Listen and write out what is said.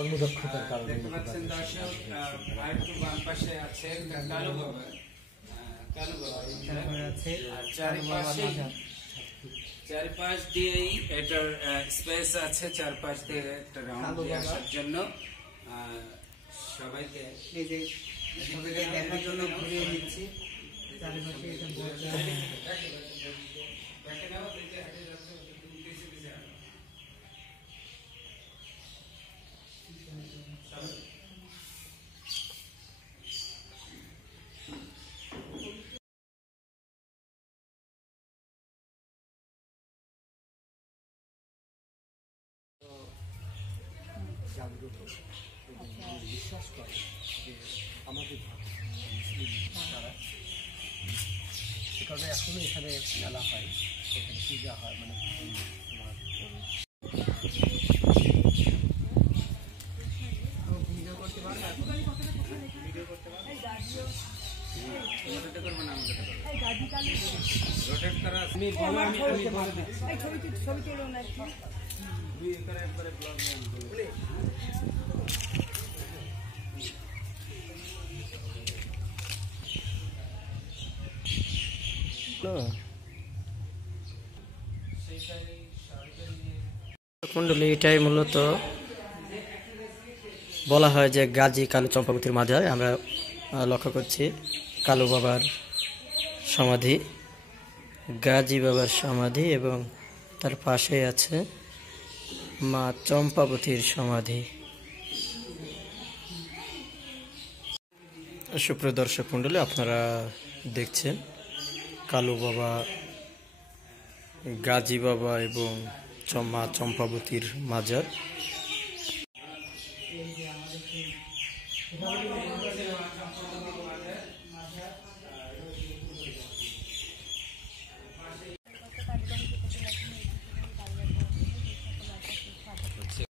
অগ্নিদক্ষতার কারণে দেখতে পাচ্ছেন দর্শক, আর একটু বাম পাশে আছে কালু বাবা, আছে চারপাশ দিয়েই এটার স্পেস আছে, চারপাশ দিয়ে একটা রাউন্ড আসার জন্য সবাইকে এই যে দেখার জন্য ঘুরিয়ে নিচ্ছি। জাগ্রত এবং বিশ্বাস করে যে আমাদের তারা সে কারণে এখনো এখানে মেলা হয়, এখানে পূজা হয়, মানে ভিডিও করতে পারবে, ভিডিও করতে পারবে, রোটেট করা আমি বলে দিচ্ছি, ছবি তুলো না একবারে ব্লগ নিয়ে কুণ্ডলী। এটাই মূলত বলা হয় যে গাজী কালু চম্পাবতীর মাজার। আমরা লক্ষ্য করছি কালু বাবার সমাধি, গাজী বাবার সমাধি এবং তার পাশে আছে মা চম্পাবতীর সমাধি। সুপ্রিয় দর্শক মণ্ডলী, আপনারা দেখছেন কালু বাবা, গাজী বাবা এবং মা চম্পাবতীর মাজার।